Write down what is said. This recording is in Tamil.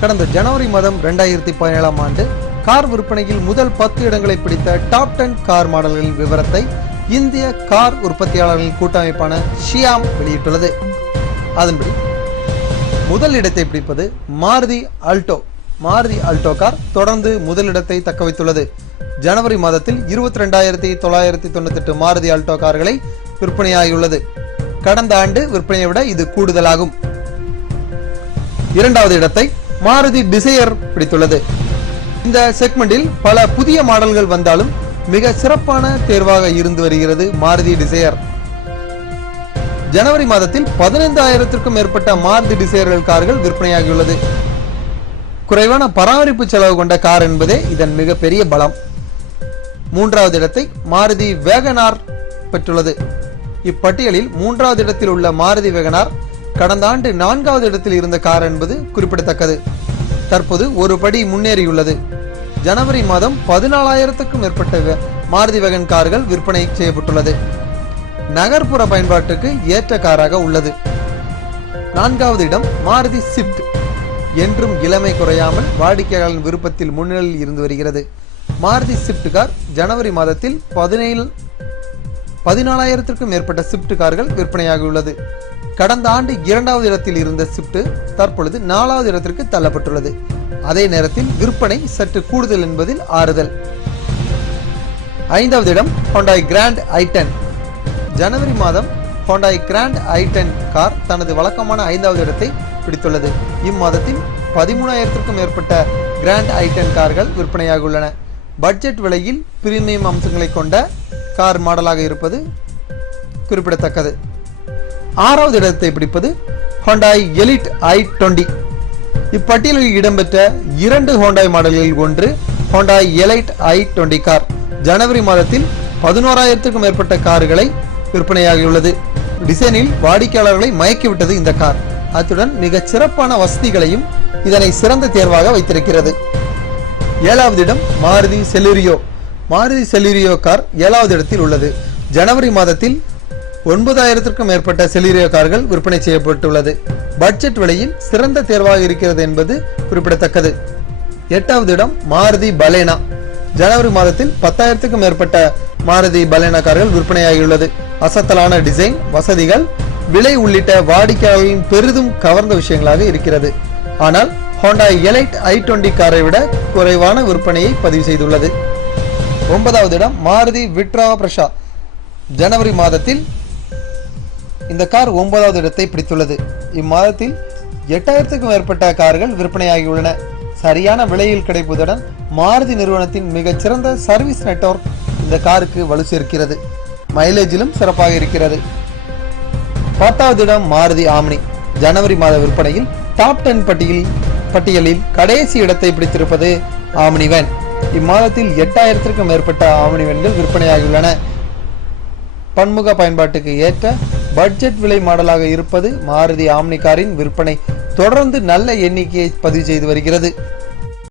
கடந்த ஜனவரி மாதம் ரெண்டாயிரத்தி பதினேழாம் ஆண்டு கார் விற்பனையில் முதல் பத்து இடங்களை பிடித்த டாப் டென் கார் மாடல்களின் விவரத்தை இந்திய கார் உற்பத்தியாளர்களின் கூட்டமைப்பான ஷியாம் வெளியிட்டுள்ளது. அதன்படி முதல் இடத்தை பிடிப்பது Maruti Alto Maruti Alto car தொடர்ந்து முதலிடத்தை தக்க வைத்துள்ளது. ஜனவரி மாதத்தில் இருபத்தி ரெண்டாயிரத்தி தொள்ளாயிரத்தி தொண்ணூத்தெட்டு மாருதி அல்டோ கார்களை விற்பனையாகியுள்ளது. கடந்த ஆண்டு விற்பனையை விட இது கூடுதலாகும். இரண்டாவது இடத்தை மாருதி டிசையர் பிடித்துள்ளது. இந்த செக்மெண்டில் பல புதிய மாடல்கள் வந்தாலும் மிக சிறப்பான தேர்வாக இருந்து வருகிறது மாருதி டிசையர். ஜனவரி மாதத்தில் பதினைந்தாயிரத்திற்கும் மேற்பட்ட மாருதி டிசையர்கள் கார்கள் விற்பனையாகியுள்ளது. குறைவான பராமரிப்பு செலவு கொண்ட கார் என்பதே இதன் மிகப்பெரிய பலம். மூன்றாவது இடத்தை மாருதி வேகனார் பெற்றுள்ளது. இப்பட்டியலில் மூன்றாவது இடத்தில் உள்ள மாருதி வேகனார் கடந்த ஆண்டு நான்காவது இடத்தில் இருந்த கார் என்பது குறிப்பிடத்தக்கது. தற்போது ஒரு படி முன்னேறியுள்ளது. ஜனவரி மாதம் பதினாலாயிரத்துக்கும் மேற்பட்ட மாருதி வேகன் கார்கள் விற்பனை செய்யப்பட்டுள்ளது. நகர்ப்புற பயன்பாட்டுக்கு ஏற்ற காராக உள்ளது. நான்காவது இடம் மாருதி ஸ்விஃப்ட் என்றும் இளமை குறையாமல் வாடிக்கையாளர்களின் விருப்பத்தில் முன்னிலையில் இருந்து வருகிறது. மாருதி ஸ்விஃப்ட் கார் ஜனவரி மாதத்தில் பதினேழு பதினாலாயிரத்திற்கும் மேற்பட்ட ஸ்விஃப்ட் கார்கள் விற்பனையாகியுள்ளது. கடந்த ஆண்டு இரண்டாவது இடத்தில் இருந்த ஸ்விஃப்ட் தற்பொழுது நாலாவது இடத்திற்கு தள்ளப்பட்டுள்ளது. அதே நேரத்தில் விற்பனை சற்று கூடுதல் என்பதில் ஆறுதல். ஐந்தாவது இடம் ஹோண்டாய் கிராண்ட் ஐட்டன் ஜனவரி மாதம் ஹோண்டாய் கிராண்ட் ஐட்டன் கார் தனது வழக்கமான ஐந்தாவது இடத்தை பிடித்துள்ளது. இம்மாதத்தில் பதிமூணாயிரத்திற்கும் மேற்பட்ட கிராண்ட் ஐட்டன் கார்கள் விற்பனையாக உள்ளன. பட்ஜெட் விலையில் பிரீமியம் அம்சங்களை கொண்ட கார் மாடலாக இருப்பது குறிப்பிடத்தக்கது. ஆறாவது இடத்தை பிடிப்பது ஹோண்டாய் எலிட் ஐ டுவெண்ட்டி இப்பட்டியலில் இடம்பெற்ற இரண்டு ஹோண்டாய் மாடல்களில் ஒன்று Hyundai Elite i twenty car ஜனவரி மாதத்தில் பதினோராயிரத்திற்கும் மேற்பட்ட கார்களை விற்பனையாகியுள்ளது. டிசைனில் வாடிக்கையாளர்களை மயக்கிவிட்டது இந்த கார். அத்துடன் மிகச் சிறப்பான வசதிகளையும் இதனை சிறந்த தேர்வாக வைத்திருக்கிறது. ஏழாவது இடம் Maruti Celerio. Maruti Celerio car ஏழாவது இடத்தில் உள்ளது. ஜனவரி மாதத்தில் ஒன்பதாயிரத்திற்கும் மேற்பட்ட செலீரியோ கார்கள் விற்பனை செய்யப்பட்டுள்ளது. பட்ஜெட் விலையில் சிறந்த தேர்வாக இருக்கிறது என்பது குறிப்பிடத்தக்கது. எட்டாவது இடம் மாருதி பலேனா. ஜனவரி மாதத்தில் பத்தாயிரத்துக்கும் மேற்பட்ட மாருதி பலேனா கார்கள் விற்பனையாகியுள்ளது. அசத்தலான டிசைன் வசதிகள் விலை உள்ளிட்ட வாடிக்கையாளர்களின் பெரிதும் கவர்ந்த விஷயங்களாக இருக்கிறது. ஆனால் ஹோண்டா எலைட் ஐ டுவெண்ட்டி காரை விட குறைவான விற்பனையை பதிவு செய்துள்ளது. ஒன்பதாவது இடம் மாருதி விட்ரா பிரஷா. ஜனவரி மாதத்தில் இந்த கார் ஒன்பதாவது இடத்தை பிடித்துள்ளது. இம்மாதத்தில் எட்டாயிரத்துக்கும் மேற்பட்ட கார்கள் விற்பனையாகியுள்ளன. சரியான விலையில் கிடைப்பதுடன் மாருதி நிறுவனத்தின் மிகச்சிறந்த சர்வீஸ் நெட்வொர்க் இந்த காருக்கு வலு சேர்க்கிறது. மைலேஜிலும் சிறப்பாக இருக்கிறது. பத்தாவது இடம் மாருதி ஆம்னி. ஜனவரி மாத விற்பனையில் டாப் டென் பட்டியலில் பட்டியலில் கடைசி இடத்தை பிடித்திருப்பது ஆம்னி வேன். இம்மாதத்தில் எட்டாயிரத்திற்கும் மேற்பட்ட ஆம்னி வேன்கள் விற்பனையாகியுள்ளன. பன்முக பயன்பாட்டுக்கு ஏற்ற பட்ஜெட் விலை மாடலாக இருப்பது மாருதி ஆம்னி காரின் விற்பனை தொடர்ந்து நல்ல எண்ணிக்கையை பதிவு செய்து வருகிறது.